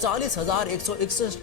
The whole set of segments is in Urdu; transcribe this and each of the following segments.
40,161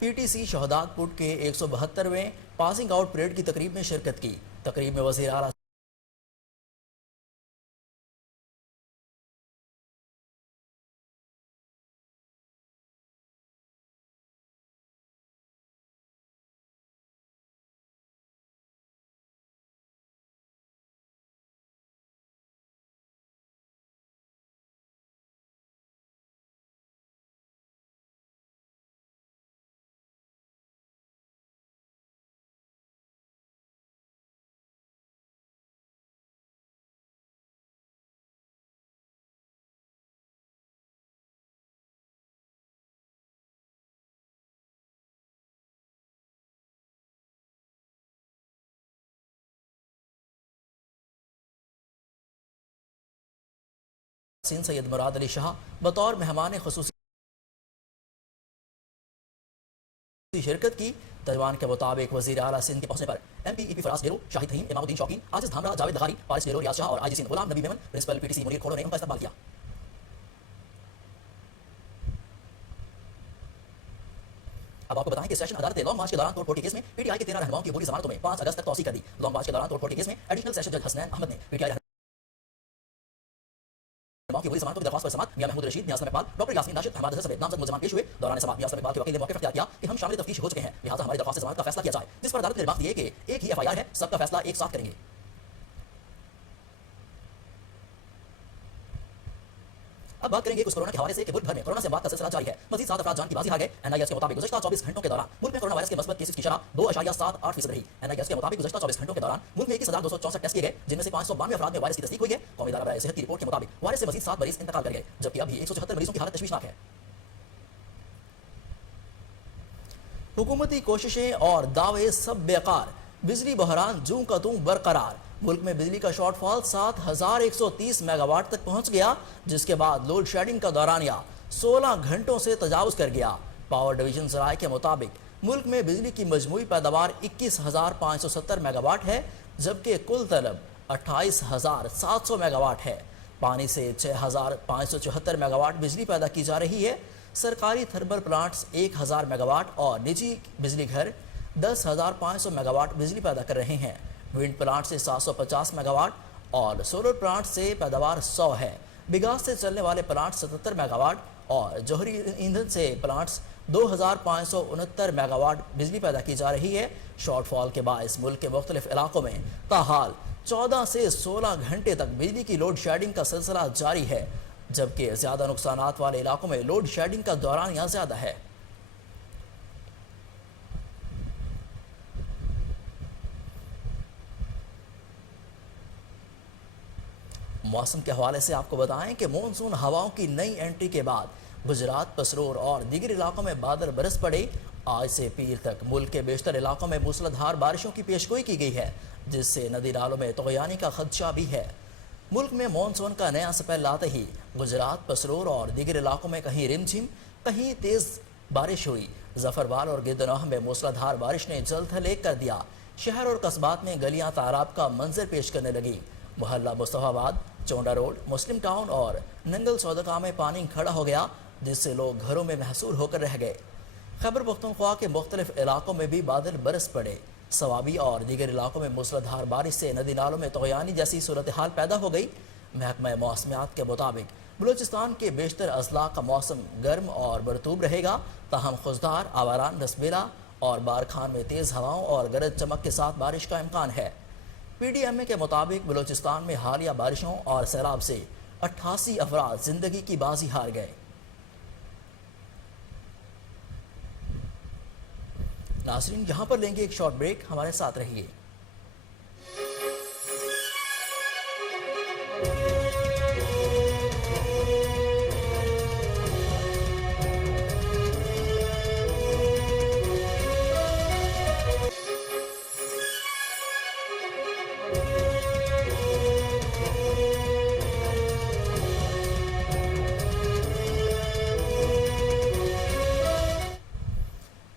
پی ٹی سی شہداد پٹ کے 172ویں پاسنگ آؤٹ پریڈ کی تقریب میں شرکت کی. تقریب میں وزیر اعلیٰ سندھ سید مراد علی شاہ بطور مہمان خصوصی شرکت کی. ترجمان کے مطابق وزیر اعلیٰ سندھ کے پہنچنے پر ایم پی ای پی فراز ڈیرو، شاہد فہیم، امام الدین شوقین، عاجز دھامرا، جاوید لغاری، فارس ڈیرو، ریاض شاہ اور آئی جی Sindh Ghulam Nabi Memon, principal P T C Munir Khuhro نے ان کا استقبال کیا. اب آپ کو بتائیں کہ سیشن عدالت لانگ مارچ کے دوران توڑ پھوڑ کے کیس میں پی ٹی آئی کے 13 رہنماؤں کی عبوری ضمانتوں میں 5 اگست تک توسیع کر دی. لانگ مارچ کے دوران توڑ پھوڑ کے کیس میں ایڈیشنل سیشن جج حسنین احمد نے پی ٹی آئی کی عبوری ضمانتوں کی درخواست پر سماعت میاں محمود رشید، نیاز اقبال، ڈاکٹر یاسمین راشد، حماد سمیت نامزد ملزمان پیش ہوئے. دوران سماعت نیاز اقبال کے وکیل نے موقف اختیار کیا کہ ہم شامل تفتیش ہو چکے ہیں، لہٰذا ہماری درخواست ضمانت کا فیصلہ کیا جائے، جس پر عدالت نے بات دی کہ ایک ہی ایف آئی آر ہے، سب کا فیصلہ ایک ساتھ کریں گے. اب بات کریں گے کچھ کورونا کے حوالے سے کہ ملک بھر میں کورونا سے بات کا سلسلہ جاری ہے. مزید 7 افراد جان کی بازی ہار گئے. این آئی ایس کے مطابق گزشتہ 24 گھنٹوں کے دوران ملک میں کورونا وائرس کے مثبت کیسز کی شرح 2.78% رہی. این آئی ایس کے مطابق گزشتہ 24 گھنٹوں کے دوران ملک میں 21,264 ٹیسٹ کیے گئے، جن میں سے 592 افراد میں وائرس کی تصدیق ہوئی ہے. قومی ادارہ برائے صحت کی رپورٹ کے مطابق وائرس سے مزید 7 مریض انتقال کر گئے، جبکہ ابھی 174 مریضوں کی حالت تشویشناک ہے. حکومتی کوششیں اور دعوے سب بیکار. بجلی بحران جوں کا توں برقرار. ملک میں بجلی کا شارٹ فال 7,130 میگا واٹ تک پہنچ گیا، جس کے بعد لوڈ شیڈنگ کا دورانیہ 16 گھنٹوں سے تجاوز کر گیا. پاور ڈویژن ذرائع کے مطابق ملک میں بجلی کی مجموعی پیداوار 21,570 میگا واٹ ہے، جبکہ کل طلب 28,700 میگا واٹ ہے. پانی سے 6,574 میگا واٹ بجلی پیدا کی جا رہی ہے. سرکاری تھرمل پلانٹس 1,000 میگا واٹ اور نجی بجلی گھر 10,500 میگا واٹ بجلی پیدا کر رہے ہیں. ونڈ پلانٹ سے 750 میگا واٹ اور سولر پلانٹ سے پیداوار 100 ہے. بگاس سے چلنے والے پلانٹ 77 میگا واٹ اور جوہری ایندھن سے پلانٹس 2,569 میگا واٹ بجلی پیدا کی جا رہی ہے. شارٹ فال کے باعث ملک کے مختلف علاقوں میں تاحال 14 سے 16 گھنٹے تک بجلی کی لوڈ شیڈنگ کا سلسلہ جاری ہے، جبکہ زیادہ نقصانات والے علاقوں میں لوڈ شیڈنگ کا دورانیہ زیادہ ہے. موسم کے حوالے سے آپ کو بتائیں کہ مونسون ہواؤں کی نئی انٹری کے بعد گجرات، پسرور اور دیگر علاقوں میں بادل برس پڑے. آج سے پیر تک ملک کے بیشتر علاقوں میں موسلادھار بارشوں کی پیشگوئی کی گئی ہے، جس سے ندی نالوں میں طغیانی کا خدشہ بھی ہے. ملک میں مونسون کا نیا سپیل لاتے ہی گجرات، پسرور اور دیگر علاقوں میں کہیں رم جھم، کہیں تیز بارش ہوئی. ظفربال اور گردنوہ میں موسلادھار بارش نے جل تھل ایک کر دیا. شہر اور قصبات میں گلیاں تالاب کا منظر پیش کرنے لگی. محلہ مصطفیٰ آباد، چونڈا روڈ، مسلم ٹاؤن اور ننگل سودکا میں پانی کھڑا ہو گیا، جس سے لوگ گھروں میں محصور ہو کر رہ گئے. خیبر پختونخوا کے مختلف علاقوں میں بھی بادل برس پڑے. سوابی اور دیگر علاقوں میں موسلادھار بارش سے ندی نالوں میں طغیانی جیسی صورتحال پیدا ہو گئی. محکمہ موسمیات کے مطابق بلوچستان کے بیشتر اضلاع کا موسم گرم اور مرطوب رہے گا، تاہم خضدار، آواران، رسبیلا اور بارکھان میں تیز ہواؤں اور گرج چمک کے ساتھ بارش کا امکان ہے. پی ڈی ایم اے کے مطابق بلوچستان میں حالیہ بارشوں اور سیلاب سے 88 افراد زندگی کی بازی ہار گئے. ناظرین، یہاں پر لیں گے ایک شارٹ بریک، ہمارے ساتھ رہیے.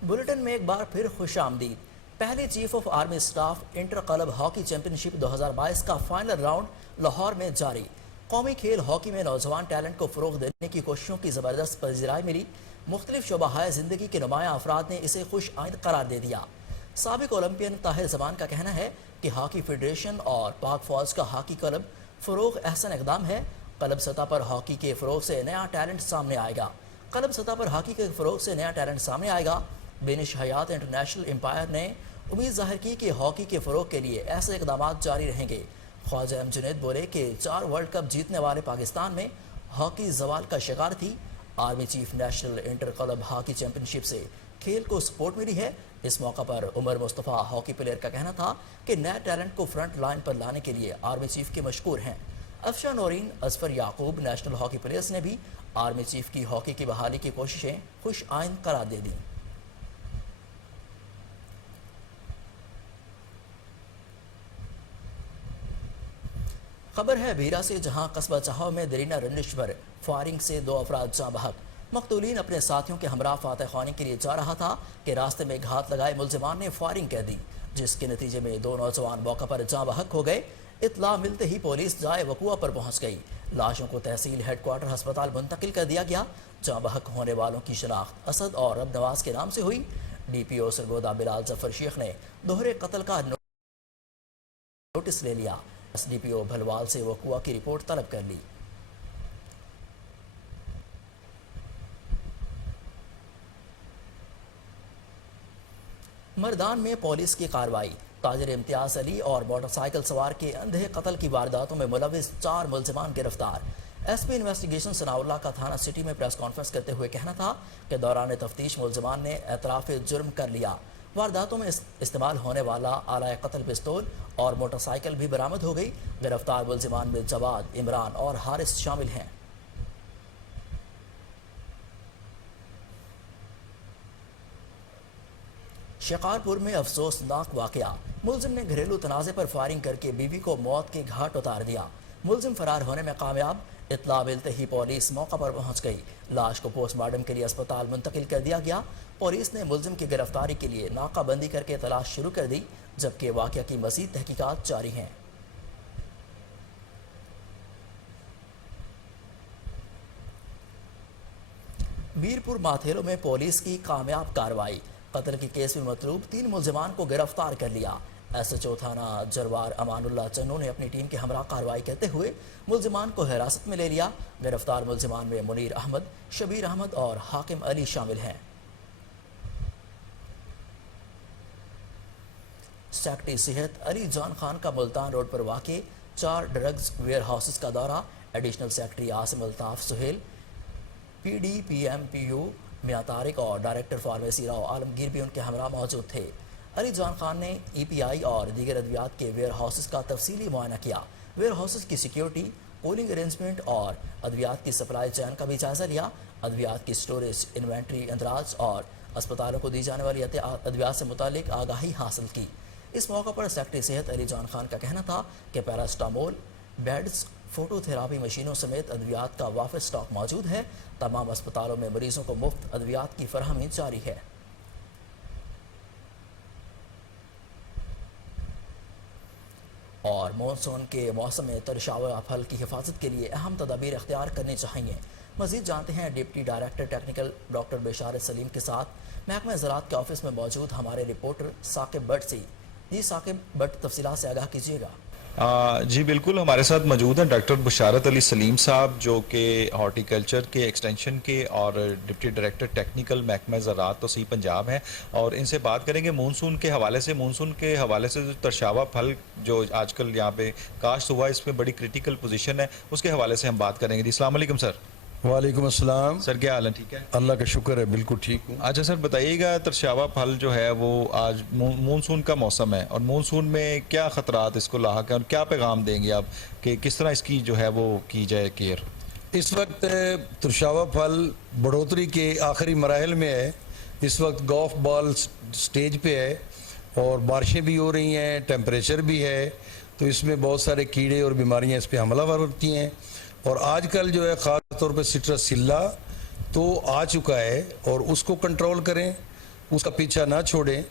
بلیٹن میں ایک بار پھر خوش آمدید. پہلی chief of army staff inter club hockey championship 2022 کا فائنل راؤنڈ لاہور میں جاری. قومی کھیل ہاکی میں نوجوان ٹیلنٹ کو فروغ دینے کی کوششوں کی زبردست پذیرائی ملی. مختلف شعبہ زندگی کے نمایاں افراد نے اسے خوش آئند قرار دے دیا۔ سابق اولمپئن طاہر زمان کا کہنا ہے کہ ہاکی فیڈریشن اور پاک فوج کا ہاکی کلب فروغ احسن اقدام ہے۔ کلب سطح پر ہاکی کے فروغ سے نیا ٹیلنٹ سامنے آئے گا۔ کلب سطح پر ہاکی کے فروغ سے نیا ٹیلنٹ سامنے آئے گا۔ بینش حیات انٹرنیشنل امپائر نے امید ظاہر کی کہ ہاکی کے فروغ کے لیے ایسے اقدامات جاری رہیں گے۔ خواجہ ایم جنید بولے کہ 4 ورلڈ کپ جیتنے والے پاکستان میں ہاکی زوال کا شکار تھی۔ Army chief national inter club hockey championship سے کھیل کو سپورٹ ملی ہے۔ اس موقع پر عمر مصطفیٰ ہاکی پلیئر کا کہنا تھا کہ نئے ٹیلنٹ کو فرنٹ لائن پر لانے کے لیے آرمی چیف کے مشکور ہیں۔ افشا نورین، اظفر یعقوب نیشنل ہاکی پلیئرز نے بھی آرمی چیف کی ہاکی کی بحالی کی کوششیں خوش آئند قرار دے دیں۔ خبر ہے بیرا سے، جہاں قصبہ چاہو میں درینہ رنڈش پر فائرنگ سے 2 افراد جاں بحق۔ مقتولین اپنے ساتھیوں کے ہمراہ فاتح خوانی کے لیے جا رہا تھا کہ راستے میں گھات لگائے ملزمان نے فائرنگ کر دی، جس کے نتیجے میں 2 نوجوان موقع پر جاں بحق ہو گئے۔ اطلاع ملتے ہی پولیس جائے وقوع پر پہنچ گئی۔ لاشوں کو تحصیل ہیڈ کوارٹر ہسپتال منتقل کر دیا گیا۔ جاں بحق ہونے والوں کی شناخت اسد اور رب نواز کے نام سے ہوئی۔ ڈی پی او سرگودا بلال ظفر شیخ نے دوہرے قتل کا نوٹس لے لیا۔ ایس ڈی پی او بھلوال سے وقوع کی رپورٹ طلب کر لی۔ مردان میں پولیس کی کارروائی۔ تاجر امتیاز علی اور موٹر سائیکل سوار کے اندھے قتل کی وارداتوں میں ملوث 4 ملزمان گرفتار۔ ایس پی انویسٹیگیشن ثناء اللہ کا تھانہ سٹی میں پریس کانفرنس کرتے ہوئے کہنا تھا کہ دوران تفتیش ملزمان نے اعتراف جرم کر لیا۔ وارداتوں میں استعمال ہونے والا آلہ قتل پستول اور موٹر سائیکل بھی برآمد ہو گئی۔ گرفتار ملزمان میں جواد، عمران اور حارث شامل ہیں۔ شکارپور میں افسوسناک واقعہ، ملزم نے گھریلو تنازع پر فائرنگ کر کے بیوی کو موت کے گھاٹ اتار دیا۔ ملزم فرار ہونے میں کامیاب۔ اطلاع ملتے ہی پولیس موقع پر پہنچ گئی۔ لاش کو پوسٹ مارٹم کے لیے اسپتال منتقل کر دیا گیا۔ پولیس نے ملزم کی گرفتاری کے لیے ناکہ بندی کر کے تلاش شروع کر دی، جبکہ واقعہ کی مزید تحقیقات جاری ہیں۔ بیرپور ماتھیلو میں پولیس کی کامیاب کارروائی۔ قتل کے کیس میں مطلوب 3 ملزمان کو گرفتار کر لیا۔ ایس ایچ او تھانہ جروار امان اللہ چنو نے اپنی ٹیم کے ہمراہ کارروائی کرتے ہوئے ملزمان کو حراست میں لے لیا۔ گرفتار ملزمان میں منیر احمد، شبیر احمد اور حاکم علی شامل ہیں۔ سیکرٹری صحت علی جان خان کا ملتان روڈ پر واقع 4 ڈرگز ویئر ہاؤسز کا دورہ۔ Additional secretary Asim Altaf Sohail, P D P M P U Mian Tariq اور ڈائریکٹر فارمیسی راؤ عالمگیر بھی ان کے ہمراہ موجود تھے۔ علی جان خان نے ای پی آئی اور دیگر ادویات کے ویئر ہاؤسز کا تفصیلی معائنہ کیا۔ ویئر ہاؤسز کی سیکیورٹی، کولنگ ارینجمنٹ اور ادویات کی سپلائی چین کا بھی جائزہ لیا۔ ادویات کی سٹوریج، انوینٹری، اندراج اور اسپتالوں کو دی جانے والی ادویات سے متعلق آگاہی حاصل کی۔ اس موقع پر سیکرٹری صحت علی جان خان کا کہنا تھا کہ پیراسٹامول، بیڈز، فوٹو تھراپی مشینوں سمیت ادویات کا وافر سٹاک موجود ہے۔ تمام اسپتالوں میں مریضوں کو مفت ادویات کی فراہمی جاری ہے۔ اور مونسون کے موسم میں ترشاور پھل کی حفاظت کے لیے اہم تدابیر اختیار کرنی چاہیے۔ مزید جانتے ہیں ڈپٹی ڈائریکٹر ٹیکنیکل ڈاکٹر بشارت سلیم کے ساتھ محکمہ زراعت کے آفس میں موجود ہمارے رپورٹر ثاقب بٹ سے۔ جی ثاقب بٹ، تفصیلات سے آگاہ کیجیے گا۔ جی بالکل، ہمارے ساتھ موجود ہیں ڈاکٹر بشارت علی سلیم صاحب، جو کہ ہارٹیکلچر کے ایکسٹینشن کے اور ڈپٹی ڈائریکٹر ٹیکنیکل محکمہ زراعت توسیع پنجاب ہیں، اور ان سے بات کریں گے مونسون کے حوالے سے۔ مونسون کے حوالے سے جو ترشاوا پھل جو آج کل یہاں پہ کاشت ہوا ہے، اس میں بڑی کریٹیکل پوزیشن ہے، اس کے حوالے سے ہم بات کریں گے۔ جی السلام علیکم سر۔ وعلیکم السلام سر، کیا حال ہے؟ ٹھیک ہے، اللہ کا شکر ہے، بالکل ٹھیک ہوں۔ اچھا سر، بتائیے گا ترشاوا پھل جو ہے وہ آج مونسون کا موسم ہے، اور مونسون میں کیا خطرات اس کو لاحق ہیں اور کیا پیغام دیں گے آپ کہ کس طرح اس کی جو ہے وہ کی جائے کیئر؟ اس وقت ترشاوا پھل بڑھوتری کے آخری مراحل میں ہے۔ اس وقت گولف بال سٹیج پہ ہے اور بارشیں بھی ہو رہی ہیں، ٹیمپریچر بھی ہے، تو اس میں بہت سارے کیڑے اور بیماریاں اس پہ حملہ ور ہوتی ہیں۔ اور آج کل جو ہے خاص طور پہ سٹرسیلا تو آ چکا ہے، اور اس کو کنٹرول کریں، اس کا پیچھا نہ چھوڑیں۔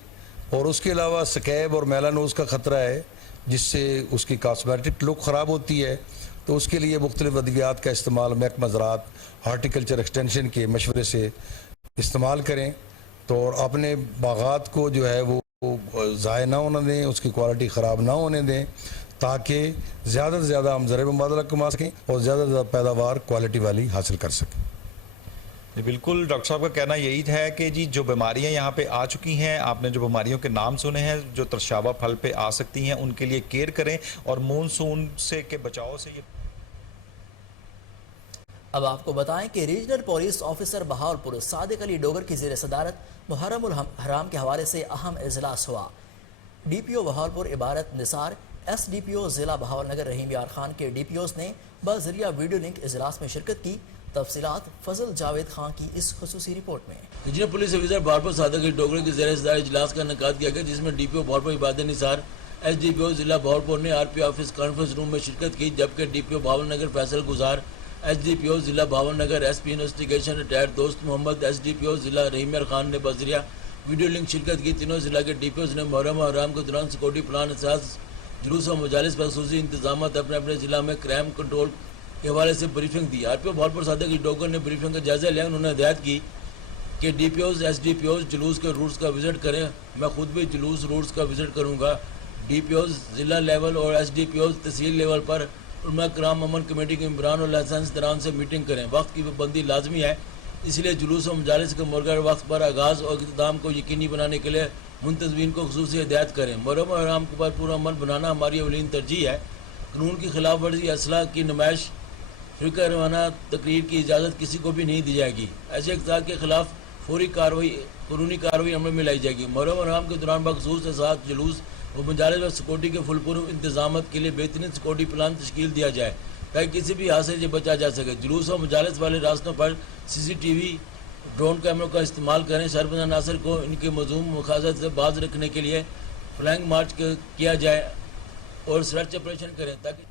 اور اس کے علاوہ سکیب اور میلانوز کا خطرہ ہے، جس سے اس کی کاسمیٹک لک خراب ہوتی ہے، تو اس کے لیے مختلف ادویات کا استعمال محکمہ زراعت ہارٹیکلچر ایکسٹینشن کے مشورے سے استعمال کریں تو اور اپنے باغات کو جو ہے وہ ضائع نہ ہونے دیں، اس کی کوالٹی خراب نہ ہونے دیں، تاکہ زیادہ سے زیادہ ہم زرعی مبادلہ کما سکیں اور زیادہ سے زیادہ پیداوار کوالٹی والی حاصل کر سکیں۔ بالکل ڈاکٹر صاحب کا کہنا یہی ہے کہ جی جو بیماریاں یہاں پہ آ چکی ہیں، آپ نے جو بیماریوں کے نام سنے ہیں جو ترشابہ پھل پہ آ سکتی ہیں، ان کے لیے کیئر کریں اور مونسون سے کے بچاؤ سے یہ اب آپ کو بتائیں کہ ریجنل پولیس آفیسر بہاولپور صادق علی ڈوگر کی زیر صدارت محرم الحرام کے حوالے سے اہم اجلاس ہوا۔ ڈی پی او بہاولپور عبارت نثار، ایس ڈی پی او ضلع بہاول نگر رحیم یار خان کے ڈی پی اوز نے بذریعہ ویڈیو لنک اجلاس میں شرکت کی۔ تفصیلات فضل جاوید خان کی اس خصوصی رپورٹ میں۔ ریجنل پولیس آفیسر بہاولپور صادق علی ڈوگر کی زیر صدارت اجلاس کا انعقاد کیا گیا، جس میں ڈی پی او بہاولپور عبادت نثار، ایس ڈی پی او ضلع بہاولپور نے R P office conference room میں شرکت کی، جبکہ ڈی پی او بہاول نگر فیصل گزار، ایس ڈی پی او ضلع Bahawal Nagar S P investigation retired دوست محمد، ایس ڈی پی او ضلع رحیم یار خان نے بذریعہ ویڈیو لنک شرکت کی۔ تینوں ضلع کے ڈی پی اوز نے محرم الحرام کے دوران سیکورٹی پلان اساس، جلوس اور مجالس پر خصوصی انتظامات اپنے اپنے ضلع میں کرائم کنٹرول کے حوالے سے بریفنگ دی۔ آر پی او بہاولپور صادق علی ڈوگر نے بریفنگ کا جائزہ لیا۔ انہوں نے ہدایت کی کہ D P Os, S D P Os جلوس کے روٹس کا وزٹ کریں۔ میں خود بھی جلوس روٹس کا وزٹ کروں گا۔ ڈی پی اوز ضلع لیول اور ایس ڈی پی اوز تحصیل لیول پر علماء کرام امن کمیٹی کے ممبران اور لائسنس دران سے میٹنگ کریں۔ وقت کی پابندی لازمی ہے، اس لیے جلوس و مجالس کے مقررہ وقت پر آغاز اور اختتام کو یقینی بنانے کے لیے منتظمین کو خصوصی ہدایت کریں۔ محرم الحرام کے بعد پورا عمل بنانا ہماری اولین ترجیح ہے۔ قانون کی خلاف ورزی، اسلحہ کی نمائش، فرقہ روانہ تقریر کی اجازت کسی کو بھی نہیں دی جائے گی۔ ایسے اقدار کے خلاف فوری قانونی کارروائی عمل میں لائی جائے گی۔ محرم الحرام کے دوران بخصوص احساس جلوس اور مجالس و سیکورٹی کے فل پروف انتظامات کے لیے بہترین سیکورٹی پلان تشکیل دیا جائے تاکہ کسی بھی حادثے سے بچا جا سکے۔ جلوس اور مجالس والے راستوں پر سی سی ٹی وی، ڈرون کیمروں کا استعمال کریں۔ شہربند عناصر کو ان کے مذموم مخالفت سے باز رکھنے کے لیے فلائنگ مارچ کیا جائے اور سرچ آپریشن کریں تاکہ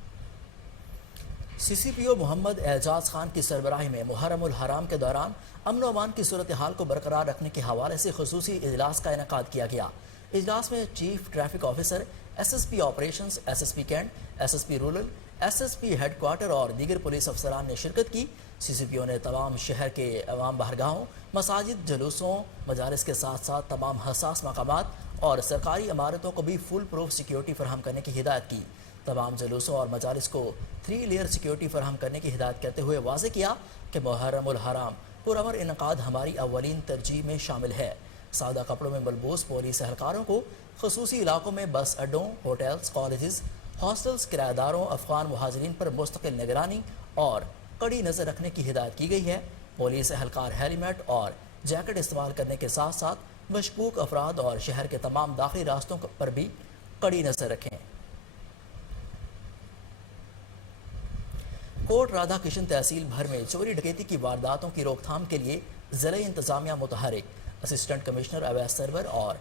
سی سی پی او محمد اعجاز خان کی سربراہی میں محرم الحرام کے دوران امن و امان کی صورتحال کو برقرار رکھنے کے حوالے سے خصوصی اجلاس کا انعقاد کیا گیا۔ اجلاس میں chief traffic officer, S S P operations, S S P cantt, S S P rural, S S P headquarter اور دیگر پولیس افسران نے شرکت کی۔ سی سی پی او نے تمام شہر کے عوام بارگاہوں، مساجد، جلوسوں، مجالس کے ساتھ ساتھ تمام حساس مقامات اور سرکاری عمارتوں کو بھی فل پروف سیکیورٹی فراہم کرنے کی ہدایت کی۔ تمام جلوسوں اور مجالس کو 3 لیئر سیکیورٹی فراہم کرنے کی ہدایت کرتے ہوئے واضح کیا کہ محرم الحرام پرامن انعقاد ہماری اولین ترجیح میں شامل ہے۔ سادہ کپڑوں میں ملبوس پولیس اہلکاروں کو خصوصی علاقوں میں بس اڈوں، ہوٹلز، کالجز، ہاسٹلز، کرایہ داروں، افغان مہاجرین پر مستقل نگرانی اور کڑی نظر رکھنے کی ہدایت کی گئی ہے۔ پولیس اہلکار ہیلمیٹ اور جیکٹ استعمال کرنے کے ساتھ ساتھ مشکوک افراد اور شہر کے تمام داخلی راستوں پر بھی کڑی نظر رکھیں۔ کوٹ رادھا کرشن تحصیل بھر میں چوری ڈکیتی کی وارداتوں کی روک تھام کے لیے ضلعی انتظامیہ متحرک۔ اسسٹنٹ کمشنر اویس سرور اور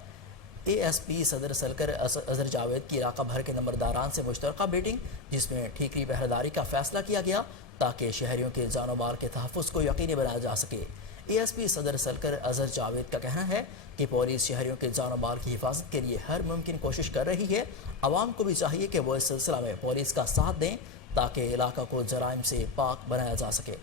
اے ایس پی صدر سلکر اظہر جاوید کی علاقہ بھر کے نمبرداران سے مشترکہ میٹنگ، جس میں ٹھیکری پہرےداری کا فیصلہ کیا گیا تاکہ شہریوں کے جان و مال کے تحفظ کو یقینی بنایا جا سکے۔ اے ایس پی صدر سلکر اظہر جاوید کا کہنا ہے کہ پولیس شہریوں کے جان و مال کی حفاظت کے لیے ہر ممکن کوشش کر رہی ہے۔ عوام کو بھی چاہیے کہ وہ اس سلسلہ میں پولیس کا ساتھ دیں تاکہ علاقہ کو جرائم سے پاک بنایا جا سکے۔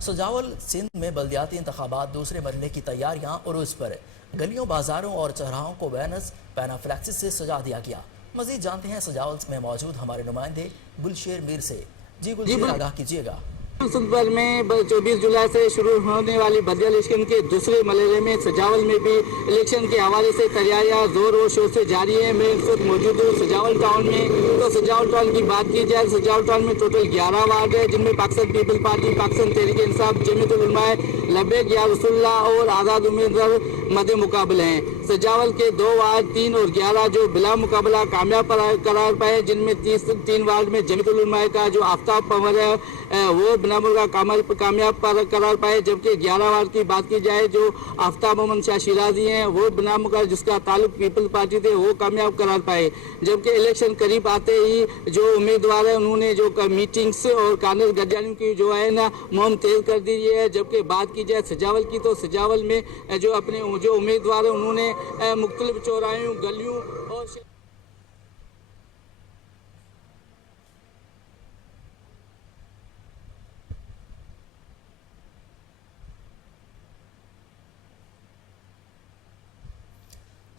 سجاول سندھ میں بلدیاتی انتخابات دوسرے مرحلے کی تیاریاں عروج پر۔ گلیوں، بازاروں اور چوراہوں کو بینرز، پینافلیکسس سے سجا دیا گیا۔ مزید جانتے ہیں سجاول میں موجود ہمارے نمائندے گلشیر میر سے۔ جی گلشیر، آگاہ کیجیے گا۔ سندھ بھر میں 24 جولائی سے شروع ہونے والی بلدیہ الیکشن کے دوسرے مرحلے میں سجاول میں بھی الیکشن کے حوالے سے تیاریاں زور و شور سے جاری ہیں۔ میں اس وقت موجود ہوں سجاول ٹاؤن میں۔ تو سجاول ٹاؤن کی بات کی جائے، سجاول ٹاؤن میں ٹوٹل 11 وارڈ ہے، جن میں پاکستان پیپل پارٹی، پاکستان تحریک انصاف، جمعیت العلماء لبیک یا رسول اللہ اور آزاد امیدوار مد مقابلے ہیں۔ سجاول کے 2 وارڈ 3 اور 11 جو بلا مقابلہ کامیاب قرار پائے، جن میں 3 وارڈ میں جمعیت العلماء کا جو آفتاب پنور ہے وہ بلا مقابلہ کامیاب قرار پائے، جبکہ 11 وارڈ کی بات کی جائے جو آفتاب محمد شاہ شیرازی ہیں وہ بلا مقابلہ جس کا تعلق پیپل پارٹی سے وہ کامیاب قرار پائے۔ جبکہ الیکشن قریب آتے ہی جو امیدوار ہیں انہوں نے جو میٹنگس اور کارنر گردیانوں کی جو ہے نا مہم تیز کر دی ہے۔ جبکہ بات کی جائے سجاول کی تو سجاول میں جو اپنے جو امیدوار ہیں انہوں نے مختلف چوراہوں، گلیوں اور